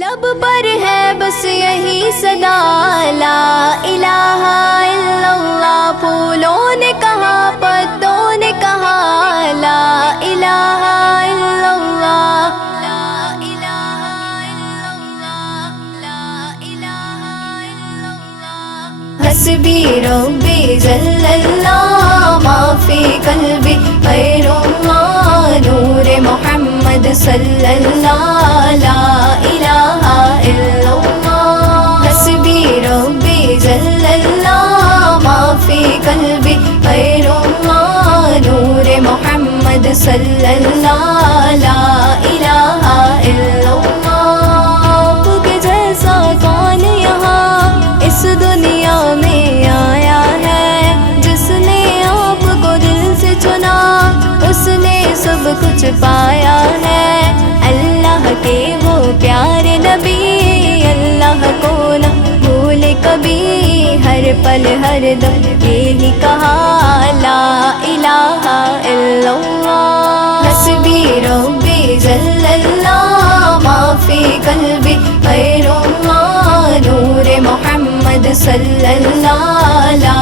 لب پر ہے بس یہی صدا لا الہ الا اللہ، پھولوں نے کہا پتوں نے کہا لا الہ الا اللہ، لا الہ الا اللہ، لا الہ الا اللہ۔ حسبی ربی جل اللہ ما فی قلبی غیر اللہ، نور محمد صلی اللہ لا الہ الا اللہ۔ حسبی ربی جل اللہ ما فی قلبی غیر اللہ، نور محمد صلی اللہ لا الہ الا اللہ۔ آپ کے جیسا کون یہاں اس دنیا میں آیا ہے، جس نے آپ کو دل سے چنا اس نے سب کچھ پایا ہے۔ اللہ کے وہ پیارے نبی، اللہ کو نہ بھولے کبھی، ہر پل ہر دم یہی کہا لا الہ الا اللہ۔ حسبی ربی جل اللہ ما فی قلبی غیر اللہ، نور محمد صلی اللہ لا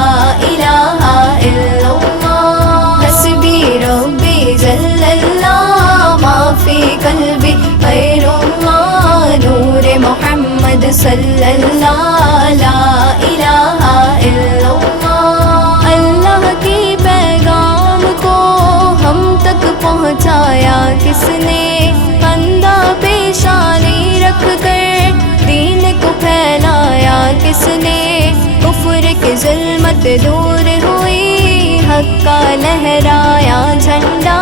الہ الا اللہ۔ حسبی ربی جل اللہ ما فی قلبی غیر اللہ، نور محمد صلی اللہ لا الہ الا اللہ۔ اللہ کے پیغام کو ہم تک پہنچایا کس نے، کندھا پیشانی رکھ کر دین کو پھیلایا کس نے، کفر کی ظلمت دور ہوئی، حق کا لہرایا جھنڈا،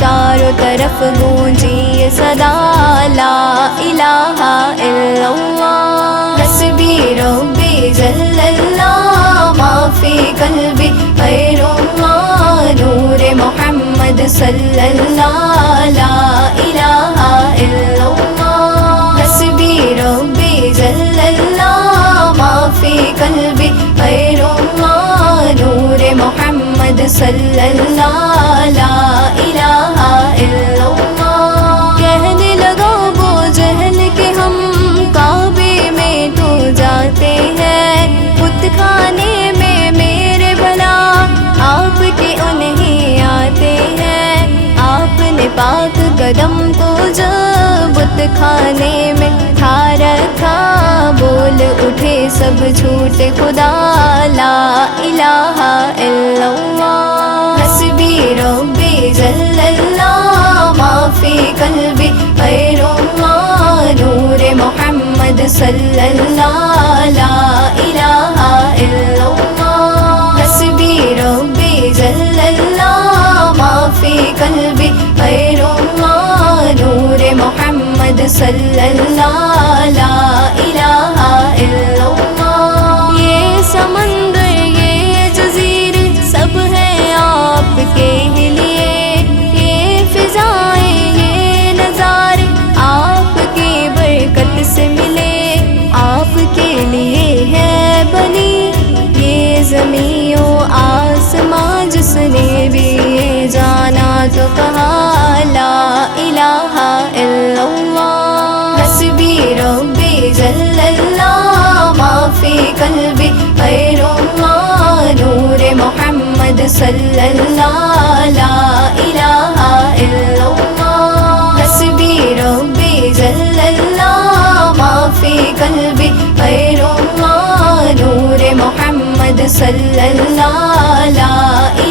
چاروں طرف گونجی یہ صدا لا الہ الا اللہ۔ حسبی ربی جل اللہ ما فی قلبی غیر اللہ، نور محمد صلی اللہ لا الہ الا اللہ۔ حسبی ربی جل اللہ ما فی قلبی غیر اللہ، نور محمد صلی اللہ لا الہ الا اللہ۔ کہنے لگا وہ جہل کہ ہم کعبے میں تو جاتے ہیں، بت خانے میں میرے بھلا آپ کے انہیں آتے ہیں۔ آپ نے پاک قدم کو جب بت خانے میں تھا رکھا، بول اٹھے سب جھوٹے خدا لا الہ الا اللہ۔ حسبی ربی جل اللہ ما فی قلبی غیر اللہ، نور محمد صلی اللہ لا الہ الا اللہ۔ حسبی ربی جل اللہ ما فی قلبی غیر اللہ، نور محمد صلی اللہ لا الہ الا اللہ۔ یہ سمندر یہ جزیرے سب ہیں آپ کے ہی لیے، یہ فضائیں یہ نظارے آپ کی برکت سے ملے، آپ کے لیے ہے بنی یہ زمین و آسماں، جس نے بھی یہ جانا تو کہا لا الہ الا اللہ۔ حسبی ربی جل اللہ ما فی قلبی غیر اللہ، نور محمد صلی اللہ لا الہ الا اللہ۔ حسبی ربی جل اللہ ما فی قلبی غیر اللہ، نور محمد صلی اللہ لا الہ